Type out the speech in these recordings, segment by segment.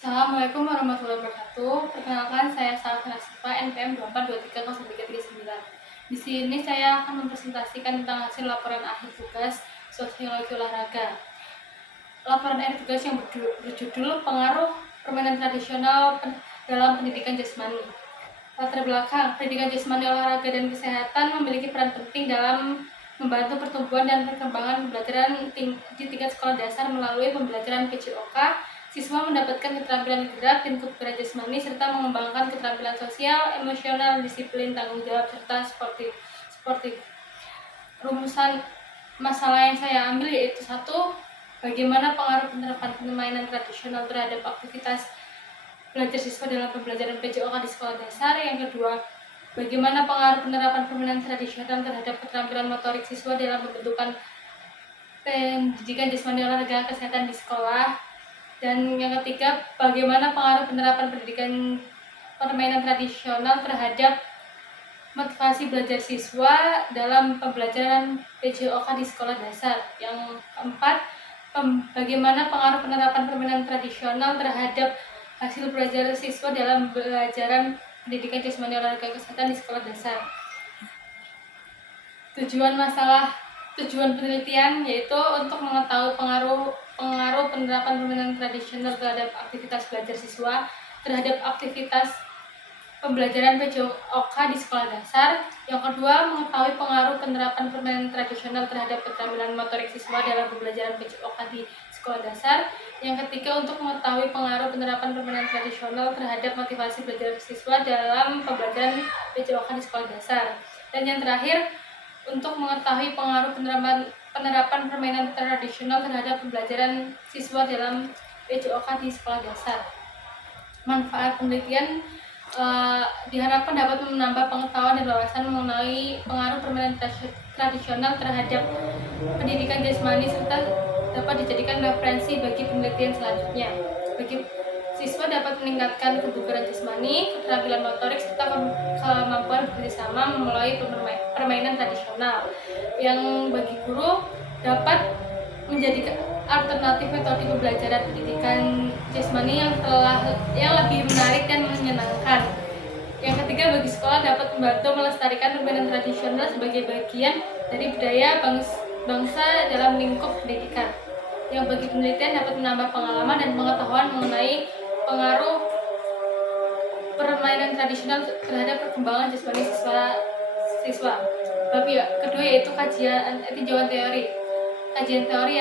Assalamualaikum warahmatullahi wabarakatuh. Perkenalkan, saya Salva Nasifa, NPM 24230339. Di sini saya akan mempresentasikan tentang hasil laporan akhir tugas sosiologi olahraga. Laporan akhir tugas yang berjudul pengaruh permainan tradisional dalam pendidikan jasmani. Latar belakang, pendidikan jasmani, olahraga, dan kesehatan memiliki peran penting dalam membantu pertumbuhan dan perkembangan pembelajaran di tingkat sekolah dasar. Melalui pembelajaran PJOK, siswa mendapatkan keterampilan gerak dan kebugaran jasmani serta mengembangkan keterampilan sosial, emosional, disiplin, tanggung jawab, serta sportif. Rumusan masalah yang saya ambil yaitu: 1. Bagaimana pengaruh penerapan permainan tradisional terhadap aktivitas belajar siswa dalam pembelajaran PJOK di sekolah dasar. Yang kedua, bagaimana pengaruh penerapan permainan tradisional terhadap keterampilan motorik siswa dalam pembentukan pendidikan jasmani, olahraga, kesehatan di sekolah. Dan yang ketiga, bagaimana pengaruh penerapan permainan tradisional terhadap motivasi belajar siswa dalam pembelajaran PJOK di sekolah dasar. Yang keempat, bagaimana pengaruh penerapan permainan tradisional terhadap hasil belajar siswa dalam pelajaran pendidikan jasmani, olahraga, kesehatan di sekolah dasar. Tujuan penelitian yaitu untuk mengetahui pengaruh penerapan permainan tradisional terhadap aktivitas belajar siswa, terhadap aktivitas pembelajaran PJOK di sekolah dasar. Yang kedua, mengetahui pengaruh penerapan permainan tradisional terhadap keterampilan motorik siswa dalam pembelajaran PJOK di sekolah dasar. Yang ketiga, untuk mengetahui pengaruh penerapan permainan tradisional terhadap motivasi belajar siswa dalam pembelajaran PJOK di sekolah dasar. Dan yang terakhir, untuk mengetahui pengaruh penerapan permainan tradisional terhadap pembelajaran siswa dalam PJOK di sekolah dasar. Manfaat penelitian diharapkan dapat menambah pengetahuan dan wawasan mengenai pengaruh permainan tradisional terhadap pendidikan jasmani serta dapat dijadikan referensi bagi penelitian selanjutnya. Bagi siswa dapat meningkatkan kebugaran jasmani, keterampilan motorik, serta kemampuan bekerjasama melalui permainan tradisional. Yang bagi guru dapat menjadi alternatif metode pembelajaran pendidikan jasmani yang lebih menarik dan menyenangkan. Yang ketiga, bagi sekolah dapat membantu melestarikan permainan tradisional sebagai bagian dari budaya bangsa dalam lingkup pendidikan. Yang bagi penelitian dapat menambah pengalaman dan pengetahuan mengenai pengaruh permainan tradisional terhadap perkembangan jasmani siswa. Bab kedua yaitu tinjauan teori. Kajian teori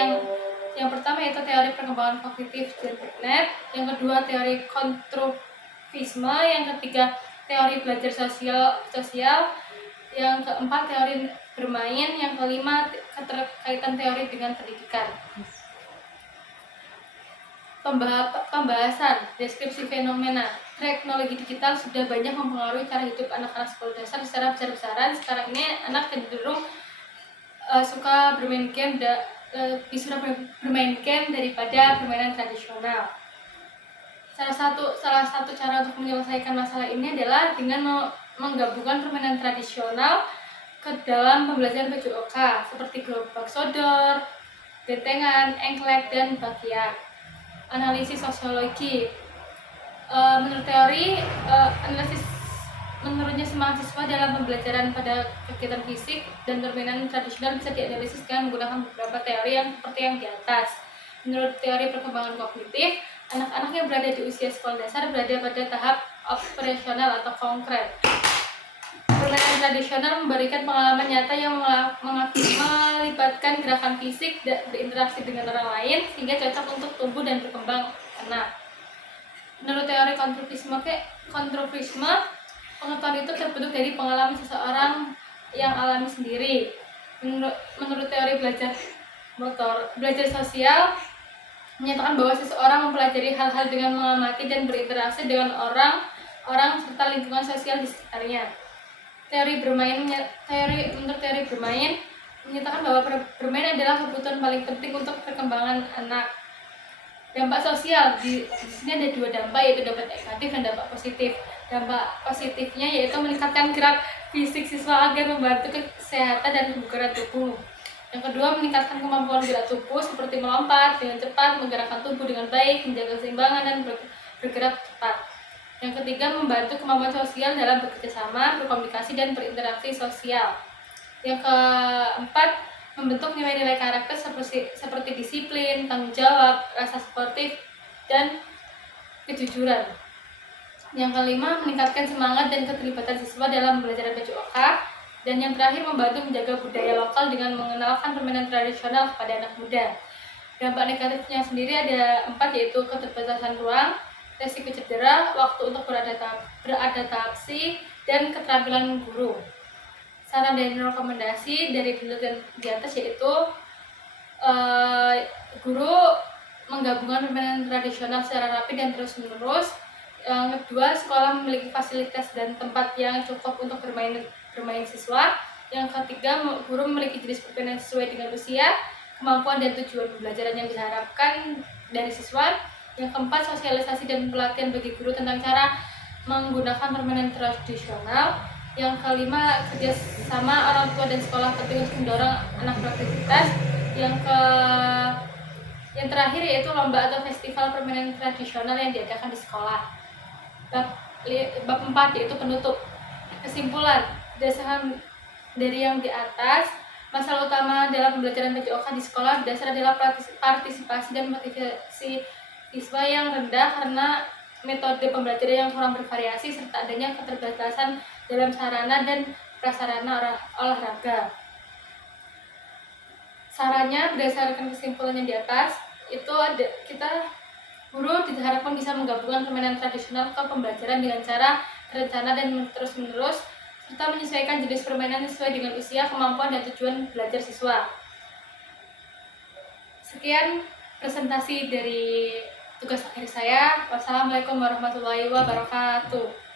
yang pertama yaitu teori perkembangan kognitif Janet, yang kedua teori konstruktivisme, yang ketiga teori belajar sosial, yang keempat teori bermain, yang kelima keterkaitan teori dengan pendidikan. Pembahasan deskripsi fenomena. Teknologi digital sudah banyak mempengaruhi cara hidup anak-anak sekolah dasar secara besar-besaran. Sekarang ini anak cenderung suka bermain game daripada permainan tradisional. Salah satu cara untuk menyelesaikan masalah ini adalah dengan menggabungkan permainan tradisional ke dalam pembelajaran PJOK seperti gerobak sodor, betengan, engklek, dan bakia. Analisis sosiologi. Menurutnya semangat siswa dalam pembelajaran pada kegiatan fisik dan permainan tradisional bisa dianalisis dengan menggunakan beberapa teori seperti yang di atas. Menurut teori perkembangan kognitif, anak-anak yang berada di usia sekolah dasar berada pada tahap operasional atau konkret. Permainan tradisional memberikan pengalaman nyata yang melibatkan gerakan fisik dan berinteraksi dengan orang lain sehingga cocok untuk tumbuh dan berkembang anak. Menurut teori konstruktivisme, pengetahuan itu terbentuk dari pengalaman seseorang yang alami sendiri. Menurut teori belajar sosial menyatakan bahwa seseorang mempelajari hal-hal dengan mengamati dan berinteraksi dengan orang serta lingkungan sosial di sekitarnya. Menurut teori bermain menyatakan bahwa bermain adalah kebutuhan paling penting untuk perkembangan anak. Dampak sosial di sini ada dua dampak, yaitu dampak negatif dan dampak positif. Dampak positifnya yaitu meningkatkan gerak fisik siswa agar membantu kesehatan dan kebugaran tubuh. Yang kedua, meningkatkan kemampuan gerak tubuh seperti melompat dengan cepat, menggerakkan tubuh dengan baik, menjaga keseimbangan dan bergerak cepat. Yang ketiga, membantu kemampuan sosial dalam bekerja sama, berkomunikasi, dan berinteraksi sosial. Yang keempat, membentuk nilai-nilai karakter seperti disiplin, tanggung jawab, rasa sportif, dan kejujuran. Yang kelima, meningkatkan semangat dan keterlibatan siswa dalam belajar PJOK. Dan yang terakhir, membantu menjaga budaya lokal dengan mengenalkan permainan tradisional kepada anak muda. Dampak negatifnya sendiri ada 4, yaitu keterbatasan ruang, resiko cedera, waktu untuk beradaptasi, dan keterampilan guru. Saran dan rekomendasi dari penelitian di atas yaitu guru menggabungkan permainan tradisional secara rapi dan terus-menerus. Yang kedua, sekolah memiliki fasilitas dan tempat yang cukup untuk bermain siswa. Yang ketiga, guru memiliki jenis permainan sesuai dengan usia, kemampuan dan tujuan pembelajaran yang diharapkan dari siswa. Yang keempat, sosialisasi dan pelatihan bagi guru tentang cara menggunakan permainan tradisional. Yang kelima, kerjasama orang tua dan sekolah penting untuk mendorong anak beraktivitas. Yang terakhir yaitu lomba atau festival permainan tradisional yang diadakan di sekolah. Bab 4 yaitu penutup. Kesimpulan, berdasarkan dari yang di atas, masalah utama dalam pembelajaran PJOK di sekolah dasar adalah partisipasi dan motivasi siswa yang rendah karena metode pembelajaran yang kurang bervariasi serta adanya keterbatasan dalam sarana dan prasarana olahraga. Sarannya berdasarkan kesimpulan yang di atas itu guru diharapkan bisa menggabungkan permainan tradisional ke pembelajaran dengan cara terencana dan terus-menerus serta menyesuaikan jenis permainan sesuai dengan usia, kemampuan, dan tujuan belajar siswa. Sekian presentasi dari tugas akhir saya. Wassalamualaikum warahmatullahi wabarakatuh.